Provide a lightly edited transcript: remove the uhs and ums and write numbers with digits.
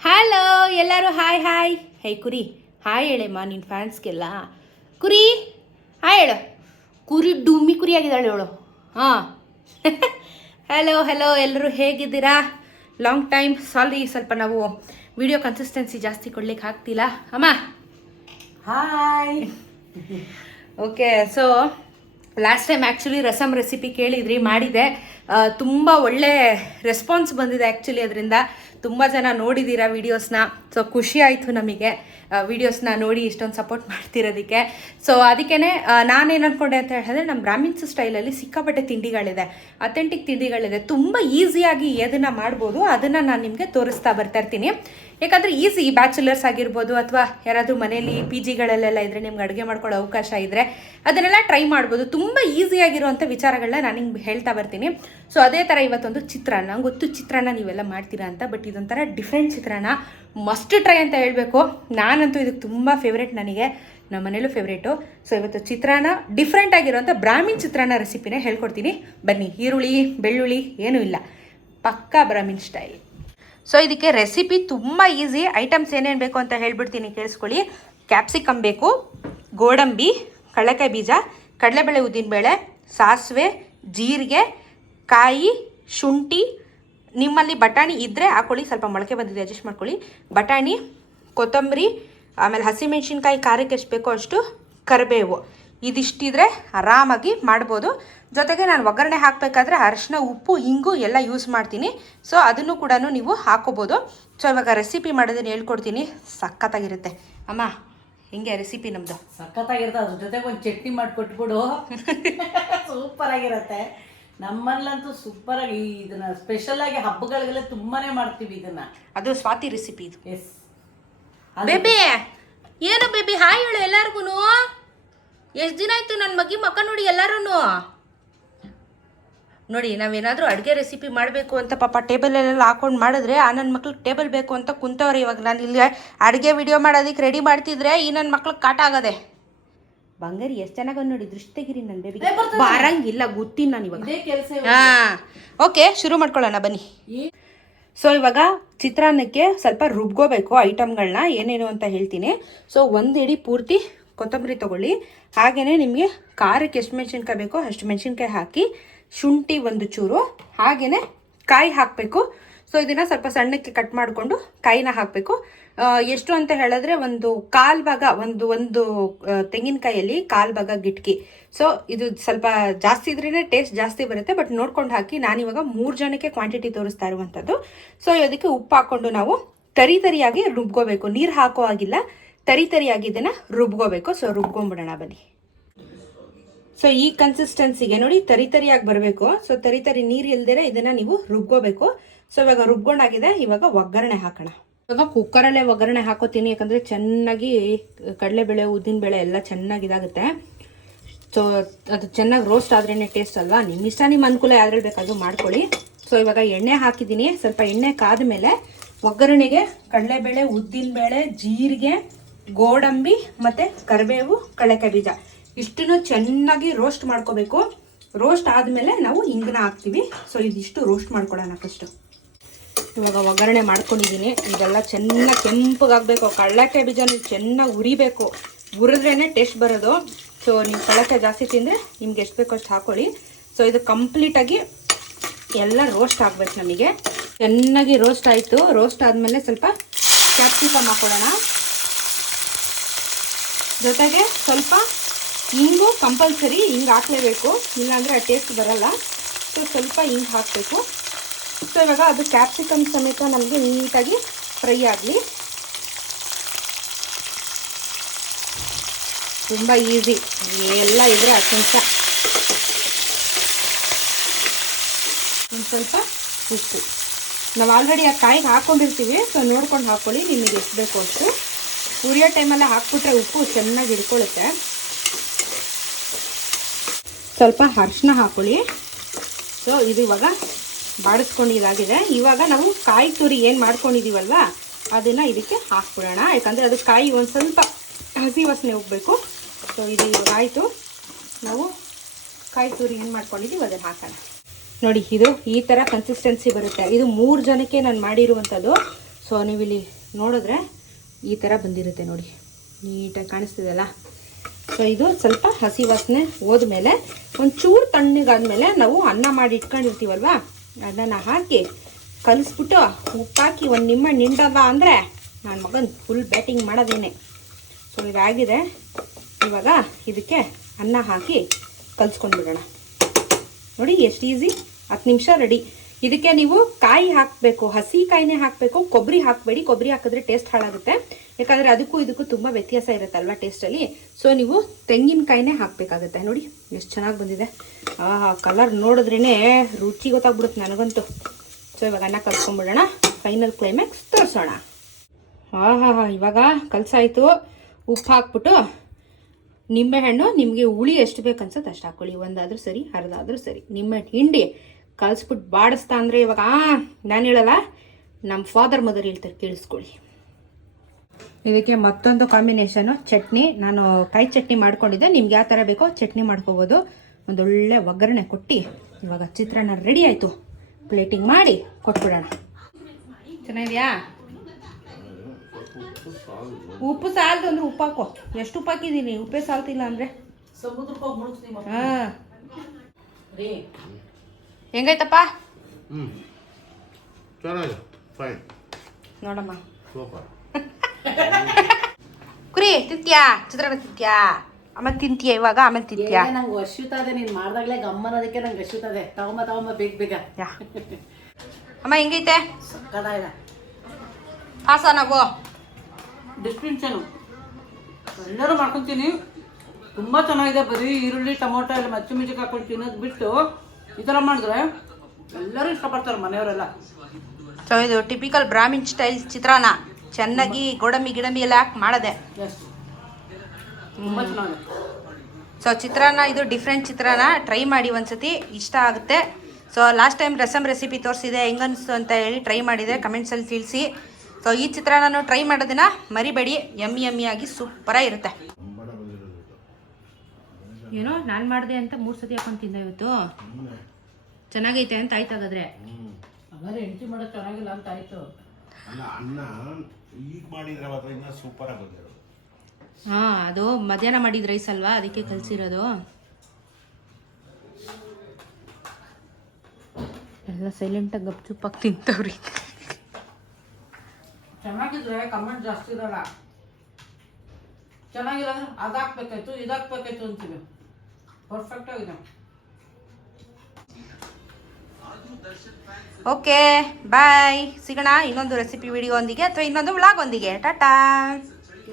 Hello ಎಲ್ಲರೂ hi hi. ಹೇ ಕುರಿ hi ಹೇಳಮ್ಮ ನಿನ್ನ ಫ್ಯಾನ್ಸ್ಗೆಲ್ಲ. ಕುರಿ ಹಾಯ್ ಹೇಳು. ಕುರಿ ಡುಮ್ಮಿ ಕುರಿ ಆಗಿದ್ದಾಳೆ ಹೇಳು. ಹಾಂ ಹಲೋ ಹಲೋ ಎಲ್ಲರೂ ಹೇಗಿದ್ದೀರಾ? ಲಾಂಗ್ ಟೈಮ್ ಸಾರಿ, ಸ್ವಲ್ಪ ನಾವು ವಿಡಿಯೋ ಕನ್ಸಿಸ್ಟೆನ್ಸಿ ಜಾಸ್ತಿ ಕೊಡ್ಲಿಕ್ಕೆ ಆಗ್ತಿಲ್ಲ. ಅಮ್ಮ hi. Okay, so last time actually rasam recipe ಕೇಳಿದ್ರಿ, ಮಾಡಿದೆ. ತುಂಬ ಒಳ್ಳೆ ರೆಸ್ಪಾನ್ಸ್ ಬಂದಿದೆ ಆ್ಯಕ್ಚುಲಿ. ಅದರಿಂದ ತುಂಬ ಜನ ನೋಡಿದ್ದೀರಾ ವೀಡಿಯೋಸ್ನ. ಸೊ ಖುಷಿ ಆಯಿತು ನಮಗೆ ವೀಡಿಯೋಸ್ನ ನೋಡಿ ಇಷ್ಟೊಂದು ಸಪೋರ್ಟ್ ಮಾಡ್ತಿರೋದಕ್ಕೆ. ಸೊ ಅದಕ್ಕೇ ನಾನೇನು ಅಂದ್ಕೊಂಡೆ ಅಂತ ಹೇಳಿದ್ರೆ, ನಮ್ಮ ಬ್ರಾಹ್ಮಿನ್ಸ್ ಸ್ಟೈಲಲ್ಲಿ ಸಿಕ್ಕಾಪಟ್ಟೆ ತಿಂಡಿಗಳಿದೆ, ಅಥೆಂಟಿಕ್ ತಿಂಡಿಗಳಿದೆ. ತುಂಬ ಈಸಿಯಾಗಿ ಅದನ್ನು ಮಾಡ್ಬೋದು, ಅದನ್ನು ನಾನು ನಿಮಗೆ ತೋರಿಸ್ತಾ ಬರ್ತಾ ಇರ್ತೀನಿ. ಯಾಕಂದರೆ ಈಸಿ, ಬ್ಯಾಚುಲರ್ಸ್ ಆಗಿರ್ಬೋದು ಅಥವಾ ಯಾರಾದರೂ ಮನೇಲಿ ಪಿ ಜಿಗಳಲ್ಲೆಲ್ಲ ಇದ್ದರೆ, ನಿಮ್ಗೆ ಅಡುಗೆ ಮಾಡ್ಕೊಳ್ಳೋ ಅವಕಾಶ ಇದ್ದರೆ ಅದನ್ನೆಲ್ಲ ಟ್ರೈ ಮಾಡ್ಬೋದು. ತುಂಬ ಈಸಿಯಾಗಿರುವಂಥ ವಿಚಾರಗಳನ್ನ ನಾನು ನಿಮ್ಗೆ ಹೇಳ್ತಾ ಬರ್ತೀನಿ. ಸೊ ಅದೇ ಥರ ಇವತ್ತೊಂದು ಚಿತ್ರಾನ್ನ. ನಂಗೆ ಗೊತ್ತು ಚಿತ್ರಾನ್ನ ನೀವೆಲ್ಲ ಮಾಡ್ತೀರಾ ಅಂತ, ಬಟ್ ಇದೊಂಥರ ಡಿಫ್ರೆಂಟ್ ಚಿತ್ರಾನ್ನ, ಮಸ್ಟ್ ಟ್ರೈ ಅಂತ ಹೇಳಬೇಕು. ನಾನಂತೂ ಇದಕ್ಕೆ ತುಂಬ ಫೇವ್ರೇಟ್, ನನಗೆ ನಮ್ಮ ಮನೇಲೂ ಫೇವ್ರೇಟು. ಸೊ ಇವತ್ತು ಚಿತ್ರಾನ್ನ ಡಿಫ್ರೆಂಟ್ ಆಗಿರುವಂಥ ಬ್ರಾಹ್ಮಿನ್ ಚಿತ್ರಾನ್ನ ರೆಸಿಪಿನೇ ಹೇಳ್ಕೊಡ್ತೀನಿ. ಬನ್ನಿ. ಈರುಳ್ಳಿ ಬೆಳ್ಳುಳ್ಳಿ ಏನೂ ಇಲ್ಲ, ಪಕ್ಕಾ ಬ್ರಾಹ್ಮಿನ್ ಸ್ಟೈಲ್. ಸೊ ಇದಕ್ಕೆ ರೆಸಿಪಿ ತುಂಬ ಈಸಿ. ಐಟಮ್ಸ್ ಏನೇನು ಬೇಕು ಅಂತ ಹೇಳ್ಬಿಡ್ತೀನಿ, ಕೇಳಿಸ್ಕೊಳ್ಳಿ. ಕ್ಯಾಪ್ಸಿಕಮ್ ಬೇಕು, ಗೋಡಂಬಿ, ಕಡಲೆಕಾಯಿ ಬೀಜ, ಕಡಲೆಬೇಳೆ, ಉದ್ದಿನಬೇಳೆ, ಸಾಸಿವೆ, ಜೀರಿಗೆ, ಕಾಯಿ, ಶುಂಠಿ, ನಿಮ್ಮಲ್ಲಿ ಬಟಾಣಿ ಇದ್ದರೆ ಹಾಕೊಳ್ಳಿ, ಸ್ವಲ್ಪ ಮೊಳಕೆ ಬಂದಿದೆ ಅಡ್ಜಸ್ಟ್ ಮಾಡ್ಕೊಳ್ಳಿ. ಬಟಾಣಿ, ಕೊತ್ತಂಬರಿ, ಆಮೇಲೆ ಹಸಿಮೆಣ್ಸಿನ್ಕಾಯಿ, ಖಾರಕ್ಕೆ ಎಷ್ಟು ಬೇಕೋ ಅಷ್ಟು, ಕರಿಬೇವು. ಇದಿಷ್ಟಿದ್ರೆ ಆರಾಮಾಗಿ ಮಾಡ್ಬೋದು. ಜೊತೆಗೆ ನಾನು ಒಗ್ಗರಣೆ ಹಾಕಬೇಕಾದ್ರೆ ಅರಿಶಿನ, ಉಪ್ಪು, ಇಂಗು ಎಲ್ಲ ಯೂಸ್ ಮಾಡ್ತೀನಿ. ಸೊ ಅದನ್ನು ಕೂಡ ನೀವು ಹಾಕೋಬೋದು. ಸೊ ಇವಾಗ ರೆಸಿಪಿ ಮಾಡೋದನ್ನು ಹೇಳ್ಕೊಡ್ತೀನಿ, ಸಖತ್ತಾಗಿರುತ್ತೆ. ಅಮ್ಮ ಹಿಂಗೆ ರೆಸಿಪಿ ನಮ್ಮದು ಸಖತ್ತಾಗಿರುತ್ತೆ. ಅದ್ರ ಜೊತೆಗೆ ಒಂದು ಚಟ್ನಿ ಮಾಡಿಕೊಟ್ಬಿಡು, ಸೂಪರ್ ಆಗಿರುತ್ತೆ. ನಮ್ಮಲ್ಲಂತೂ ಸೂಪರಾಗಿ ಇದನ್ನ ಸ್ಪೆಷಲ್ ಆಗಿ ಹಬ್ಬಗಳಿಗೆಲ್ಲ ತುಂಬಾನೇ ಮಾಡ್ತೀವಿ ಇದನ್ನ. ಅದು ಸ್ವಾತಿ ರೆಸಿಪಿ ಇದು. ಎಸ್ ಬೇಬಿ, ಏನು ಬೇಬಿ ಹಾಯ್ ಹೇಳು ಎಲ್ಲಾರ್ಗು. ಎಷ್ಟು ದಿನ ಆಯ್ತು ನನ್ನ ಮಗಿ ಮಕ್ಕ ನೋಡಿ ಎಲ್ಲರೂ ನೋಡಿ. ನಾವೇನಾದರೂ ಅಡುಗೆ ರೆಸಿಪಿ ಮಾಡಬೇಕು ಅಂತ ಪಾಪ ಟೇಬಲಲ್ಲೆಲ್ಲ ಹಾಕೊಂಡು ಮಾಡಿದ್ರೆ, ಆ ನನ್ನ ಮಕ್ಳಿಗೆ ಟೇಬಲ್ ಬೇಕು ಅಂತ ಕುಂತವ್ರೆ. ಇವಾಗ ನಾನು ಇಲ್ಲಿ ಅಡುಗೆ ವಿಡಿಯೋ ಮಾಡೋದಕ್ಕೆ ರೆಡಿ ಮಾಡ್ತಿದ್ರೆ ಈ ನನ್ನ ಮಕ್ಳಿಗೆ ಕಾಟ ಆಗದೆ. ಬಂಗಾರಿ ಎಷ್ಟು ಚೆನ್ನಾಗ ನೋಡಿ, ದೃಷ್ಟಿ ತೆಗಿರಿ ನನ್ನ ಬೇಬಿ. ಬರಂಗಿಲ್ಲ, ಗೊತ್ತೀನಿ ನಾನು ಇವಾಗ. ಹಾಂ ಓಕೆ, ಶುರು ಮಾಡ್ಕೊಳ್ಳೋಣ ಬನ್ನಿ. ಸೊ ಇವಾಗ ಚಿತ್ರಾನ್ನಕ್ಕೆ ಸ್ವಲ್ಪ ರುಬ್ಕೋಬೇಕು ಐಟಮ್ಗಳನ್ನ, ಏನೇನು ಅಂತ ಹೇಳ್ತೀನಿ. ಸೊ ಒಂದು ಇಡೀ ಪೂರ್ತಿ ಕೊತ್ತಂಬರಿ ತೊಗೊಳ್ಳಿ. ಹಾಗೆಯೇ ನಿಮಗೆ ಖಾರಕ್ಕೆ ಎಷ್ಟು ಮೆಣಸಿನ್ಕಾಯಿ ಬೇಕೋ ಅಷ್ಟು ಮೆಣಸಿನ್ಕಾಯಿ ಹಾಕಿ, ಶುಂಠಿ ಒಂದು ಚೂರು, ಹಾಗೆಯೇ ಕಾಯಿ ಹಾಕಬೇಕು. ಸೊ ಇದನ್ನು ಸ್ವಲ್ಪ ಸಣ್ಣಕ್ಕೆ ಕಟ್ ಮಾಡಿಕೊಂಡು ಕಾಯಿನ ಹಾಕಬೇಕು. ಎಷ್ಟು ಅಂತ ಹೇಳಿದ್ರೆ, ಒಂದು ಕಾಲು ಭಾಗ, ಒಂದು ತೆಂಗಿನಕಾಯಲ್ಲಿ ಕಾಲು ಭಾಗ ಗಿಟ್ಕಿ. ಸೊ ಇದು ಸ್ವಲ್ಪ ಜಾಸ್ತಿ ಇದ್ರೇ ಟೇಸ್ಟ್ ಜಾಸ್ತಿ ಬರುತ್ತೆ, ಬಟ್ ನೋಡ್ಕೊಂಡು ಹಾಕಿ. ನಾನಿವಾಗ 3 ಜನಕ್ಕೆ ಕ್ವಾಂಟಿಟಿ ತೋರಿಸ್ತಾ ಇರುವಂಥದ್ದು. ಸೊ ಅದಕ್ಕೆ ಉಪ್ಪು ಹಾಕ್ಕೊಂಡು ನಾವು ತರಿಯಾಗಿ ರುಬ್ಕೋಬೇಕು. ನೀರು ಹಾಕೋ ಆಗಿಲ್ಲ, ತರಿಯಾಗಿ ಇದನ್ನು ರುಬ್ಕೋಬೇಕು. ಸೊ ರುಬ್ಕೊಂಬಿಡೋಣ ಬನ್ನಿ. ಸೊ ಈ ಕನ್ಸಿಸ್ಟೆನ್ಸಿಗೆ ನೋಡಿ, ತರಿಯಾಗಿ ಬರಬೇಕು. ಸೊ ತರಿ ನೀರು ಇಲ್ದಿರ ಇದನ್ನು ನೀವು ರುಬ್ಕೋಬೇಕು. ಸೊ ಇವಾಗ ರುಬ್ಕೊಂಡಾಗಿದೆ. ಇವಾಗ ಒಗ್ಗರಣೆ ಹಾಕೋಣ. ಇವಾಗ ಕುಕ್ಕರಲ್ಲೇ ಒಗ್ಗರಣೆ ಹಾಕೋತೀನಿ, ಯಾಕಂದರೆ ಚೆನ್ನಾಗಿ ಕಡಲೆಬೇಳೆ, ಉದ್ದಿನಬೇಳೆ ಎಲ್ಲ ಚೆನ್ನಾಗಿ ಇದಾಗುತ್ತೆ. ಸೊ ಅದು ಚೆನ್ನಾಗಿ ರೋಸ್ಟ್ ಆದ್ರೇ ಟೇಸ್ಟ್ ಅಲ್ವಾ. ನಿಮ್ಮ ಇಷ್ಟ, ನಿಮ್ಮ ಅನುಕೂಲ ಯಾವ್ದ್ರಲ್ಲಿ ಬೇಕಾದರೂ ಮಾಡ್ಕೊಳ್ಳಿ. ಸೊ ಇವಾಗ ಎಣ್ಣೆ ಹಾಕಿದ್ದೀನಿ. ಸ್ವಲ್ಪ ಎಣ್ಣೆ ಕಾದ ಮೇಲೆ ಒಗ್ಗರಣೆಗೆ ಕಡಲೆಬೇಳೆ, ಉದ್ದಿನಬೇಳೆ, ಜೀರಿಗೆ, ಗೋಡಂಬಿ ಮತ್ತು ಕರಿಬೇವು, ಕಡಲೆಕಾಯಿ ಬೀಜ ಇಷ್ಟನ್ನು ಚೆನ್ನಾಗಿ ರೋಸ್ಟ್ ಮಾಡ್ಕೋಬೇಕು. ರೋಸ್ಟ್ ಆದಮೇಲೆ ನಾವು ಇಂಗನ್ನ ಹಾಕ್ತೀವಿ. ಸೊ ಇದಿಷ್ಟು ರೋಸ್ಟ್ ಮಾಡ್ಕೊಳ್ಳೋಣ ಫಸ್ಟು. ಇವಾಗ ಒಗ್ಗರಣೆ ಮಾಡ್ಕೊಂಡಿದ್ದೀನಿ. ಇದೆಲ್ಲ ಚೆನ್ನಾಗಿ ಕೆಂಪಗಾಗಬೇಕು. ಕಡಲೆಕಾಯಿ ಬೀಜ ನೀವು ಚೆನ್ನಾಗಿ ಉರಿಬೇಕು, ಉರಿದ್ರೇ ಟೇಸ್ಟ್ ಬರೋದು. ಸೊ ನೀವು ಕಡಲೆಕಾಯಿ ಜಾಸ್ತಿ ತಿಂದರೆ ನಿಮ್ಗೆ ಎಷ್ಟು ಬೇಕೋ ಅಷ್ಟು ಹಾಕ್ಕೊಳ್ಳಿ. ಸೊ ಇದು ಕಂಪ್ಲೀಟಾಗಿ ಎಲ್ಲ ರೋಸ್ಟ್ ಆಗಬೇಕು. ನಮಗೆ ಚೆನ್ನಾಗಿ ರೋಸ್ಟ್ ಆಯಿತು. ರೋಸ್ಟ್ ಆದಮೇಲೆ ಸ್ವಲ್ಪ ಕ್ಯಾಪ್ಸಿಕಮ್ ಹಾಕ್ಕೊಳ್ಳೋಣ. ಜೊತೆಗೆ ಸ್ವಲ್ಪ ಇಂಗು ಕಂಪಲ್ಸರಿ, ಹಿಂಗೆ ಹಾಕಲೇಬೇಕು, ಇಲ್ಲಾಂದರೆ ಆ ಟೇಸ್ಟ್ ಬರಲ್ಲ. ಸೊ ಸ್ವಲ್ಪ ಹಿಂಗೆ ಹಾಕಬೇಕು. ಸೊ ಇವಾಗ ಅದು ಕ್ಯಾಪ್ಸಿಕಮ್ ಸಮೇತ ನಮಗೆ ನೀಟಾಗಿ ಫ್ರೈ ಆಗಲಿ. ತುಂಬ ಈಸಿ, ಎಲ್ಲ ಇದ್ರೆ 10 ನಿಮಿಷ. ಒಂದು ಸ್ವಲ್ಪ ಉಪ್ಪು, ನಾವು ಆಲ್ರೆಡಿ ಆ ಕಾಯಿಗೆ ಹಾಕ್ಕೊಂಡಿರ್ತೀವಿ. ಸೊ ನೋಡ್ಕೊಂಡು ಹಾಕ್ಕೊಳ್ಳಿ, ನಿಮಗೆ ಎಷ್ಟು ಬೇಕು ಅಷ್ಟು. ಉರಿಯೋ ಟೈಮಲ್ಲಿ ಹಾಕ್ಬಿಟ್ರೆ ಉಪ್ಪು ಚೆನ್ನಾಗಿ ಹಿಡ್ಕೊಳ್ಳುತ್ತೆ. ಸ್ವಲ್ಪ ಅರಿಶಿನ ಹಾಕ್ಕೊಳ್ಳಿ. ಸೊ ಇದು ಇವಾಗ ಬಾಡಿಸ್ಕೊಂಡಿದ್ದಾಗಿದೆ. ಇವಾಗ ನಾವು ಕಾಯಿ ತುರಿ ಏನು ಮಾಡ್ಕೊಂಡಿದ್ದೀವಲ್ವ ಅದನ್ನು ಇದಕ್ಕೆ ಹಾಕ್ಬಿಡೋಣ. ಯಾಕಂದರೆ ಅದು ಕಾಯಿ ಒಂದು ಸ್ವಲ್ಪ ಹಸಿ ವಾಸನೆ ಹೋಗಬೇಕು. ಸೊ ಇದು ಇವಾಗ ಆಯಿತು. ನಾವು ಕಾಯಿ ತುರಿ ಏನು ಮಾಡ್ಕೊಂಡಿದ್ದೀವಿ ಅದನ್ನು ಹಾಕೋಣ. ನೋಡಿ ಇದು ಈ ಥರ ಕನ್ಸಿಸ್ಟೆನ್ಸಿ ಬರುತ್ತೆ. ಇದು 3 ಜನಕ್ಕೆ ನಾನು ಮಾಡಿರುವಂಥದ್ದು. ಸೊ ನೀವಿಲ್ಲಿ ನೋಡಿದ್ರೆ ಈ ಥರ ಬಂದಿರುತ್ತೆ ನೋಡಿ, ನೀಟಾಗಿ ಕಾಣಿಸ್ತಿದೆಯಲ್ಲ. ಸೊ ಇದು ಸ್ವಲ್ಪ ಹಸಿ ವಾಸನೆ ಹೋದ್ಮೇಲೆ ಒಂಚೂರು ತಣ್ಣಗಾದ್ಮೇಲೆ ನಾವು ಅನ್ನ ಮಾಡಿ ಇಟ್ಕೊಂಡಿರ್ತೀವಲ್ವ, ಅನ್ನನ ಹಾಕಿ ಕಲಿಸ್ಬಿಟ್ಟು ಉಪ್ಪಾಕಿ ಒಂದು ನಿಮ್ಮಣ್ಣು ನಿಂಡಲ್ಲ ಅಂದರೆ ನನ್ನ ಮಗನ ಫುಲ್ ಬ್ಯಾಟಿಂಗ್ ಮಾಡೋದೇನೆ. ಸೊ ಇದಾಗಿದೆ. ಇವಾಗ ಇದಕ್ಕೆ ಅನ್ನ ಹಾಕಿ ಕಲಿಸ್ಕೊಂಡ್ಬಿಡೋಣ. ನೋಡಿ ಎಷ್ಟು ಈಸಿ, 10 ನಿಮಿಷ ರೆಡಿ. ಇದಕ್ಕೆ ನೀವು ಕಾಯಿ ಹಾಕಬೇಕು, ಹಸಿ ಕಾಯಿನೇ ಹಾಕಬೇಕು, ಕೊಬ್ಬರಿ ಹಾಕಬೇಡಿ. ಕೊಬ್ಬರಿ ಹಾಕಿದ್ರೆ ಟೇಸ್ಟ್ ಹಾಳಾಗುತ್ತೆ, ಯಾಕಂದರೆ ಅದಕ್ಕೂ ಇದಕ್ಕೂ ತುಂಬ ವ್ಯತ್ಯಾಸ ಇರುತ್ತಲ್ವ ಟೇಸ್ಟಲ್ಲಿ. ಸೊ ನೀವು ತೆಂಗಿನಕಾಯಿನೇ ಹಾಕಬೇಕಾಗುತ್ತೆ. ನೋಡಿ ಎಷ್ಟು ಚೆನ್ನಾಗಿ ಬಂದಿದೆ. ಕಲರ್ ನೋಡಿದ್ರೇ ರುಚಿ ಗೊತ್ತಾಗ್ಬಿಡುತ್ತೆ ನನಗಂತೂ. ಸೊ ಇವಾಗ ಅನ್ನ ಕಲ್ಸ್ಕೊಂಡ್ಬಿಡೋಣ, ಫೈನಲ್ ಕ್ಲೈಮ್ಯಾಕ್ಸ್ ತೋರಿಸೋಣ. ಇವಾಗ ಕಲಸಾಯಿತು. ಉಪ್ಪು ಹಾಕ್ಬಿಟ್ಟು ನಿಂಬೆಹಣ್ಣು ನಿಮಗೆ ಹುಳಿ ಎಷ್ಟು ಬೇಕು ಅನ್ಸುತ್ತೆ ಅಷ್ಟು ಹಾಕ್ಕೊಳ್ಳಿ. ಒಂದಾದರೂ ಸರಿ, ಅರ್ಧ ಆದರೂ ಸರಿ. ನಿಂಬೆಹಣ್ಣು ಹಿಂಡಿ ಕಲಿಸ್ಬಿಟ್ಟು ಬಾಡಿಸ್ತಾ ಅಂದರೆ ಇವಾಗ ನಾನು ಹೇಳಲ್ಲ, ನಮ್ಮ ಫಾದರ್ ಮದರ್ ಹೇಳ್ತಾರೆ, ಕೇಳಿಸ್ಕೊಳ್ಳಿ. ಇದಕ್ಕೆ ಮತ್ತೊಂದು ಕಾಂಬಿನೇಷನು ಚಟ್ನಿ. ನಾನು ಕಾಯಿ ಚಟ್ನಿ ಮಾಡ್ಕೊಂಡಿದ್ದೆ, ನಿಮ್ಗೆ ಯಾವ ಥರ ಬೇಕೋ ಚಟ್ನಿ ಮಾಡ್ಕೋಬೋದು. ಒಂದೊಳ್ಳೆ ಒಗ್ಗರಣೆ ಕೊಟ್ಟು ಇವಾಗ ಚಿತ್ರಾನ್ನ ರೆಡಿ ಆಯಿತು. ಪ್ಲೇಟಿಂಗ್ ಮಾಡಿ ಕೊಟ್ಬಿಡೋಣ. ಚೆನ್ನಾಗಿದೆಯಾ? ಉಪ್ಪು ಸಾಲದು ಅಂದ್ರೆ ಉಪ್ಪು ಹಾಕೋ. ಎಷ್ಟು ಉಪ್ಪು ಹಾಕಿದ್ದೀನಿ, ಉಪ್ಪೇ ಸಾಲ್ತಿಲ್ಲ ಅಂದರೆ. ಹಾಂ, ಹೆಂಗೈತಪ್ಪ? ನೋಡಮ್ಮ ಕುರಿ ತಿಂತ್ಯಾ? ಚಿತ್ರಾನ್ನ ತಿಂತ್ಯಾ? ಆಮೇಲೆ ತಿಂತೀಯ ಇವಾಗ? ಆಮೇಲೆ ತಿಂತೀಯಾ? ನಂಗೆ ವರ್ಷುತ್ತದೆ ನೀನು ಮಾಡ್ದಾಗಲೇ ಗಮ್ಮನೋದಕ್ಕೆ ನಂಗೆ ವರ್ಷುತ್ತದೆ. ತಗೊಂಬ ಬೇಗ ಯಾ ಅಮ್ಮ ಹೆಂಗೈತೆ? ಸಕ್ಕದಾಗಿದೆ. ಹಾಸ ನಾವು ಡಿಸ್ಟಿಂಕ್ಷನು ಎಲ್ಲರೂ ಮಾಡ್ಕೊತೀನಿ. ತುಂಬ ಚೆನ್ನಾಗಿದೆ. ಬರೀ ಈರುಳ್ಳಿ ಟೊಮೊಟೊ ಎಲ್ಲ ಮಚ್ಚಿಮಿಚ್ಚಿಗೆ ಹಾಕೊಂಡು ತಿನ್ನೋದು ಬಿಟ್ಟು ಈ ಥರ ಮಾಡಿದ್ರೆ ಎಲ್ಲರೂ ಇಷ್ಟಪಡ್ತಾರೆ ಮನೆಯವರೆಲ್ಲ. ಸೊ ಇದು ಟಿಪಿಕಲ್ ಬ್ರಾಹ್ಮಿನ್ ಸ್ಟೈಲ್ ಚಿತ್ರಾನ್ನ. ಚೆನ್ನಾಗಿ ಗೋಡಂಬಿ ಗಿಡಂಬಿ ಎಲ್ಲ ಹಾಕಿ ಮಾಡದೆ. ಎಸ್, ತುಂಬ ಚೆನ್ನಾಗಿದೆ. ಸೊ ಚಿತ್ರಾನ್ನ ಇದು ಡಿಫ್ರೆಂಟ್ ಚಿತ್ರಾನ್ನ. ಟ್ರೈ ಮಾಡಿ ಒಂದ್ಸತಿ, ಇಷ್ಟ ಆಗುತ್ತೆ. So last time rasam recipe ತೋರಿಸಿದೆ, ಹೆಂಗನ್ನಿಸ್ತು ಅಂತ ಹೇಳಿ ಟ್ರೈ ಮಾಡಿದೆ, ಕಮೆಂಟ್ಸಲ್ಲಿ ತಿಳಿಸಿ. ಸೊ ಈ ಚಿತ್ರಾನ್ನ ಟ್ರೈ ಮಾಡೋದನ್ನ ಮರಿಬೇಡಿ, ಯಮ್ಮಿ ಆಗಿ ಸೂಪರಾಗಿರುತ್ತೆ. ಏನೋ ನಾನು ಮಾಡಿದೆ ಅಂತ 3 ಸತಿ ಹಾಕೊಂಡು ತಿಂದೆ ಇವತ್ತು. ಚೆನ್ನಾಗೈತೆ ಅಂತ ಆಯ್ತು. ಹಾಗಾದ್ರೆ ಹಾಗಾದ್ರೆ ಹೆಂಡತಿ ಮಾಡೋದು ಚೆನ್ನಾಗಿಲ್ಲ ಅಂತ ಆಯ್ತು. ಅನ್ನ ಈಗ ಮಾಡಿದ್ರೆ ಮಾತ್ರ ಇನ್ನೂ ಸೂಪರ್ ಆಗಿ ಬಂದಿರೋದು. ಹಾಂ, ಅದು ಮಧ್ಯಾಹ್ನ ಮಾಡಿದ ರೈಸ್ ಅಲ್ವಾ, ಅದಕ್ಕೆ ಕಲಿಸಿರೋದು. ಎಲ್ಲ ಸೈಲೆಂಟಾಗಿ ಗಪ್ಚುಪ್ಪಾಗಿ ತಿಂತವ್ರಿ. ಚೆನ್ನಾಗಿದ್ರೆ ಕಮೆಂಟ್ ಜಾಸ್ತಿ ಇರಲ್ಲ. ಚೆನ್ನಾಗಿಲ್ಲ ಅಂದ್ರೆ ಅದಾಕ್ಬೇಕಾಯ್ತು ಇದಾಕ್ಬೇಕಾಯ್ತು ಅಂತೀವಿ. ಪರ್ಫೆಕ್ಟ್ ಆಗಿದೆ. ಓಕೆ ಬಾಯ್, ಸಿಗೋಣ ಇನ್ನೊಂದು ರೆಸಿಪಿ ವಿಡಿಯೋ ಒಂದಿಗೆ ಅಥವಾ ಇನ್ನೊಂದು ವ್ಲಾಗ್ ಒಂದಿಗೆ. ಟಾಟಾ.